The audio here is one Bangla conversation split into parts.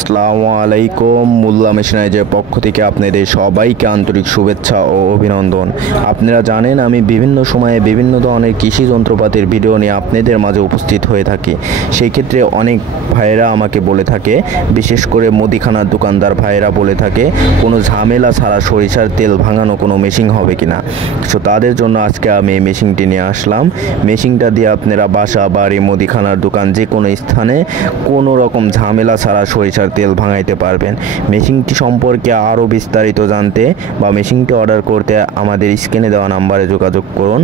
আসসালামু আলাইকুম। মোল্লা মেশিনাইজের পক্ষ থেকে আপনাদের সবাইকে আন্তরিক শুভেচ্ছা ও অভিনন্দন। আপনারা জানেন আমি বিভিন্ন সময়ে বিভিন্ন ধরনের কৃষি যন্ত্রপাতির ভিডিও নিয়ে আপনাদের মাঝে উপস্থিত হয়ে থাকি। সেই ক্ষেত্রে অনেক ভাইয়েরা আমাকে বলে থাকে, বিশেষ করে মুদিখানার দোকানদার ভাইয়েরা বলে থাকে কোনো ঝামেলা ছাড়া সরিষার তেল ভাঙানো কোনো মেশিন হবে কিনা। সো তাদের জন্য আজকে আমি এই মেশিনটি নিয়ে আসলাম। মেশিনটা দিয়ে আপনারা বাসা, বাড়ি, মুদিখানার দোকান যে কোনো স্থানে কোনো রকম ঝামেলা ছাড়া সরিষার তেল ভাঙাইতে পারবেন। মেশিনটি সম্পর্কে আরও বিস্তারিত জানতে বা মেশিনটি অর্ডার করতে আমাদের স্ক্রিনে দেওয়া নাম্বারে যোগাযোগ করুন।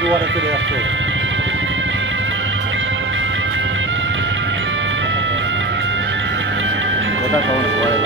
দুয়ারে চলে যাচ্ছে। ওটা কেমন পরে